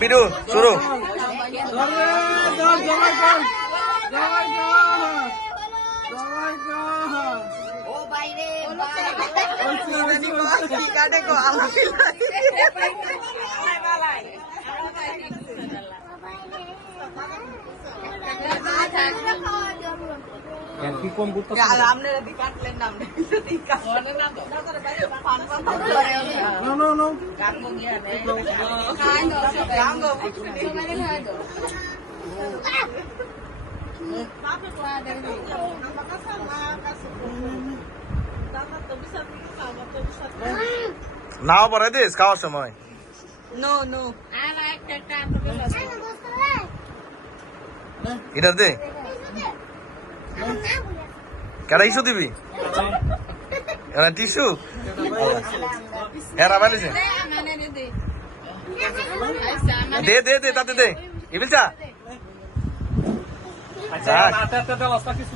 বিরু শুরু। কি কম করতে নাও পরে দিস খাওয়ার সময়। এটা দে কেডা ইস্যু দিবি এরা টিস্যু এরা বানিয়েছে দে দে দে তাতে দে ইবিলটা আচ্ছা, অবস্থা কিছু